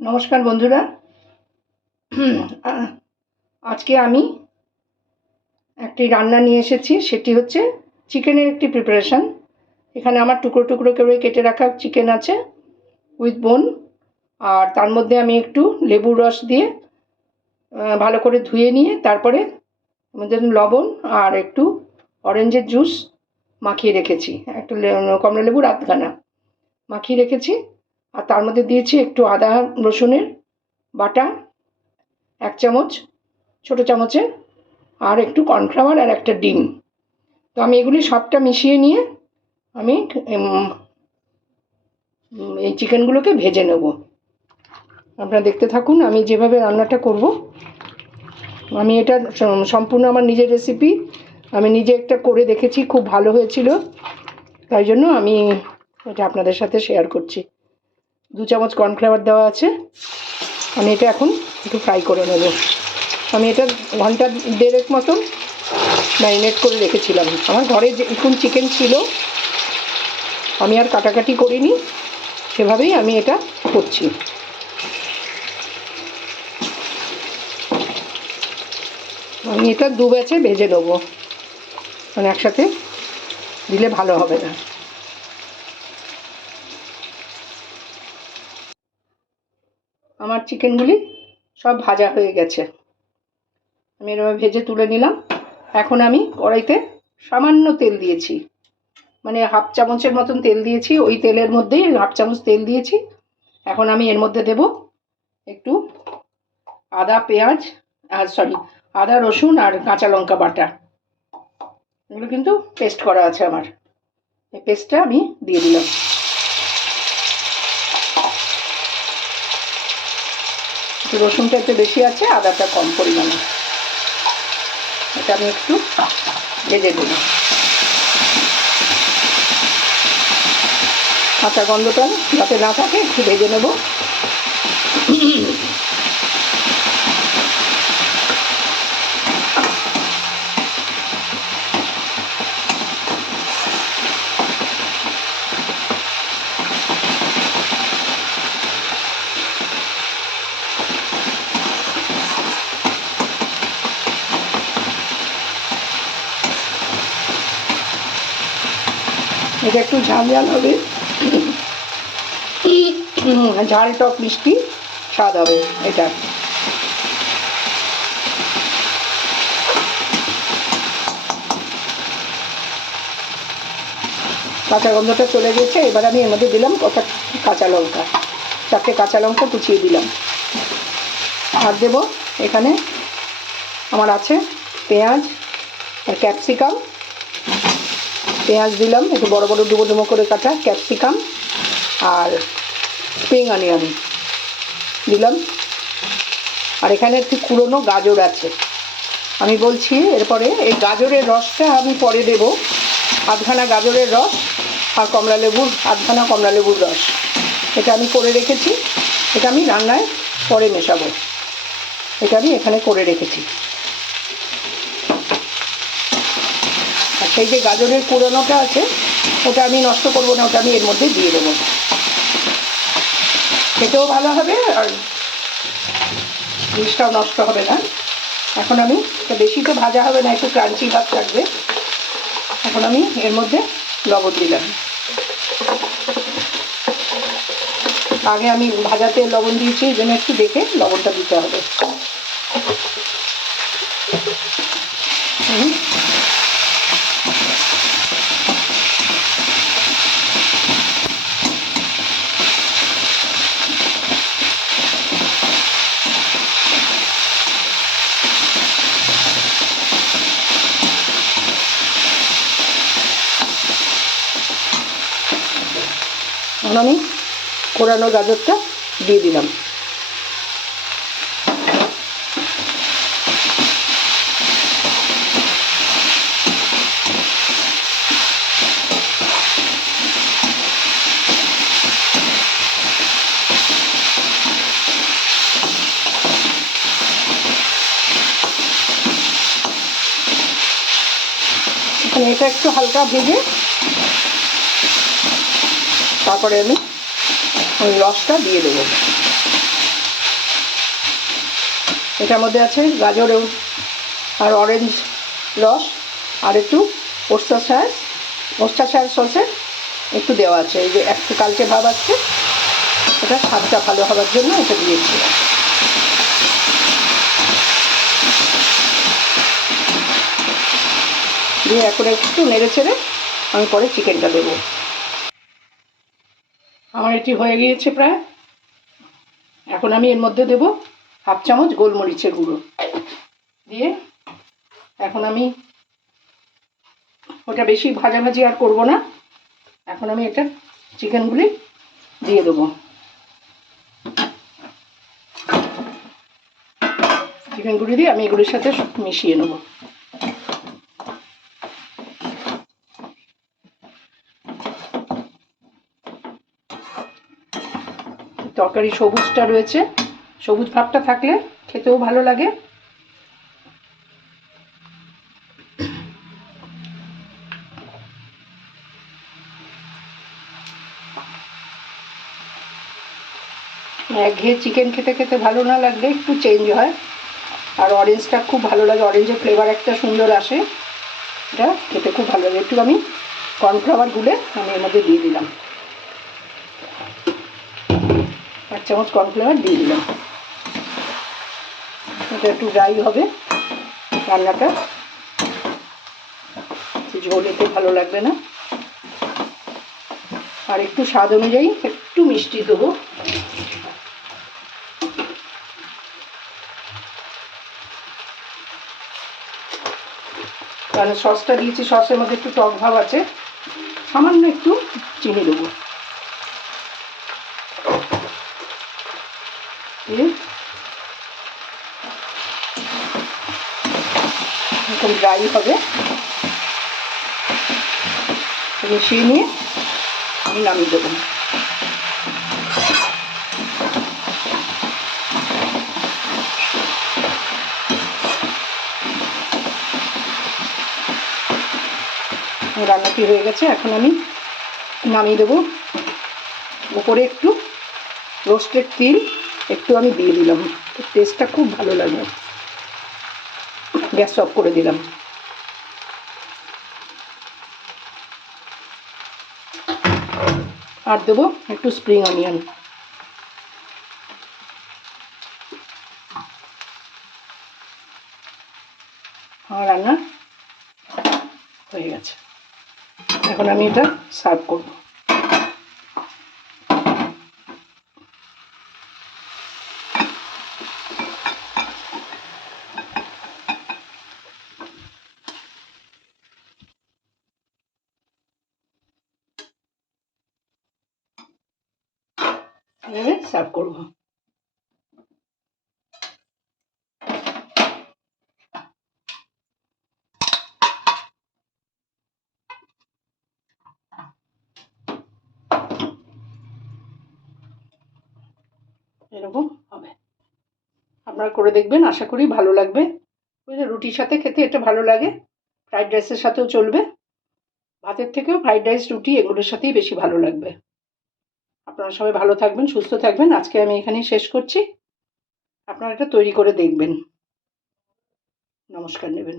নমস্কার বন্ধুরা। আজকে আমি একটি রান্না নিয়ে এসেছি, সেটি হচ্ছে চিকেনের একটি প্রিপারেশন। এখানে আমার টুকরো টুকরো করে কেটে রাখা চিকেন আছে উইথ বোন, আর তার মধ্যে আমি একটু লেবুর রস দিয়ে ভালো করে ধুয়ে নিয়ে তারপরে মধ্যে লবণ আর একটু অরেঞ্জের জুস মাখিয়ে রেখেছি, একটু কমলা লেবুর আধখানা মাখিয়ে রেখেছি। আর তার মধ্যে দিয়েছি একটু আদা রসুনের বাটা 1 চামচ ছোটো চামচে, আর একটু কর্নফ্লাওয়ার আর একটা ডিম। তো আমি এগুলি সবটা মিশিয়ে নিয়ে আমি এই চিকেনগুলোকে ভেজে নেব। আপনারা দেখতে থাকুন আমি যেভাবে রান্নাটা করব। আমি এটা সম্পূর্ণ আমার নিজের রেসিপি, আমি নিজে একটা করে দেখেছি, খুব ভালো হয়েছিল, তাই জন্য আমি এটা আপনাদের সাথে শেয়ার করছি। 2 চামচ কর্নফ্লাওয়ার দেওয়া আছে। আমি এটা এখন একটু ফ্রাই করে নেব। আমি এটা ঘন্টা 1.5 মতন ম্যারিনেট করে রেখেছিলাম। আমার ঘরে যেরকম চিকেন ছিল আমি আর কাটাকাটি করিনি, সেভাবেই আমি এটা করছি। আমি এটা 2 ব্যাচে ভেজে নেবো, মানে একসাথে দিলে ভালো হবে না। আমার চিকেনগুলি সব ভাজা হয়ে গেছে, আমি এরকম ভেজে তুলে নিলাম। এখন আমি কড়াইতে সামান্য তেল দিয়েছি, মানে 1/2 চামচের মতন তেল দিয়েছি। ওই তেলের মধ্যেই 1/2 চামচ তেল দিয়েছি। এখন আমি এর মধ্যে দেব একটু আদা রসুন আর কাঁচা লঙ্কা বাটা। এগুলো কিন্তু পেস্ট করা আছে আমার, এই পেস্টটা আমি দিয়ে দিলাম। রসুনটা একটু বেশি আছে, আদাটা কম পরিমাণে। এটা আমি একটু ভেজে দেব, কাঁচা গন্ধটা যাতে না থাকে একটু ভেজে নেব। এটা একটু ঝাল ঝাল হবে, ঝাল টক মিষ্টি স্বাদ হবে এটা। কাঁচা গন্ধটা চলে গেছে। এবার আমি এর মধ্যে দিলাম কাঁচা লঙ্কা, 4টে কাঁচা লঙ্কা কুচিয়ে দিলাম। আর দেব এখানে আমার আছে পেঁয়াজ আর ক্যাপসিকাম। পেঁয়াজ দিলাম, একটু বড় বড় ডুবো ডুবো করে কাটা ক্যাপসিকাম আর স্প্রিং অনিয়ন দিলাম। আর এখানে একটু কুড়োনো গাজর আছে, আমি বলছি এরপরে এই গাজরের রসটা আমি পরে দেব। আধখানা গাজরের রস আর আধখানা কমলা লেবুর রস, এটা আমি করে রেখেছি। এটা আমি রান্নায় পরে মেশাবো, এটা আমি এখানে করে রেখেছি। আর সেই যে গাজরের কুড়োনোটা আছে ওটা আমি নষ্ট করবো না, ওটা আমি এর মধ্যে দিয়ে দেবো, খেতেও ভালো হবে আর জিনিসটাও নষ্ট হবে না। এখন আমি বেশি তো ভাজা হবে না, একটু ক্রাঞ্চি ভাব থাকবে। এখন আমি এর মধ্যে লবণ দিলাম। আগে আমি ভাজাতে লবণ দিয়েছি, এই জন্য একটু দেখে লবণটা দিতে হবে। এখন আমি কোরানো গাজরটা দিয়ে দিলাম। এখন এটা একটু হালকা ভেজে তারপরে আমি ওই রসটা দিয়ে দেবো। এটার মধ্যে আছে গাজর আর অরেঞ্জ রস আর একটু ওস্টারশায়ার সসে একটু দেওয়া আছে। এই যে একটু কালচে ভাব আসছে, এটা স্বাদটা ভালো হওয়ার জন্য এটা দিয়েছি। দিয়ে এখন একটু নেড়ে ছেড়ে আমি পরে চিকেনটা দেবো। আমার এটি হয়ে গিয়েছে প্রায়। এখন আমি এর মধ্যে দেব 1/2 চামচ গোলমরিচের গুঁড়ো দিয়ে এখন আমি ওটা বেশি ভাজাভাজি আর করব না। এখন আমি এটা চিকেনগুলি দিয়ে দেবো। চিকেনগুলি দিয়ে আমি এগুলির সাথে মিশিয়ে নেব। তরকারি সবুজটা রয়েছে, সবুজ ভাবটা থাকলে খেতেও ভালো লাগে। একঘেয়ে চিকেন খেতে খেতে ভালো না লাগলে একটু চেঞ্জ হয়। আর অরেঞ্জটা খুব ভালো লাগে, অরেঞ্জের ফ্লেভার একটা সুন্দর আসে, এটা খেতে খুব ভালো লাগে। একটু আমি কর্নফ্লাওয়ার গুলে আমি এর মধ্যে দিয়ে দিলাম, 1 চামচ কর্নফ্লাওয়ার দিয়ে দিলাম। এটা একটু ড্রাই হবে রান্নাটা, ঝোল এতে ভালো লাগবে না। আর একটু স্বাদ অনুযায়ী একটু মিষ্টি দেবো। কারণ সসটা দিয়েছি, সসের মধ্যে একটু টক ভাব আছে, সামান্য একটু চিনি দেবো। এরকম ড্রাই হবে, মিশিয়ে নিয়ে আমি নামিয়ে দেবো। রান্নাটি হয়ে গেছে, এখন আমি নামিয়ে দেবো। উপরে একটু রোস্টেড তিল একটু আমি দিয়ে দিলাম, টেস্টটা খুব ভালো লাগবে। গ্যাস অফ করে দিলাম। আর দেবো একটু স্প্রিং অনিয়ন। আমার রান্না হয়ে গেছে, এখন আমি এটা সার্ভ করব। এভাবে সার্ভ করব। এরকম হবে, আপনারা করে দেখবেন, আশা করি ভালো লাগবে। রুটির সাথে খেতে এটা ভালো লাগে, ফ্রাইড রাইসের সাথেও চলবে, ভাতের থেকেও ফ্রাইড রাইস রুটি এগুলোর সাথেই বেশি ভালো লাগবে। আপনারা সবাই ভালো থাকবেন, সুস্থ থাকবেন। আজকে আমি এখানেই শেষ করছি। আপনারা এটা তৈরি করে দেখবেন। নমস্কার নেবেন।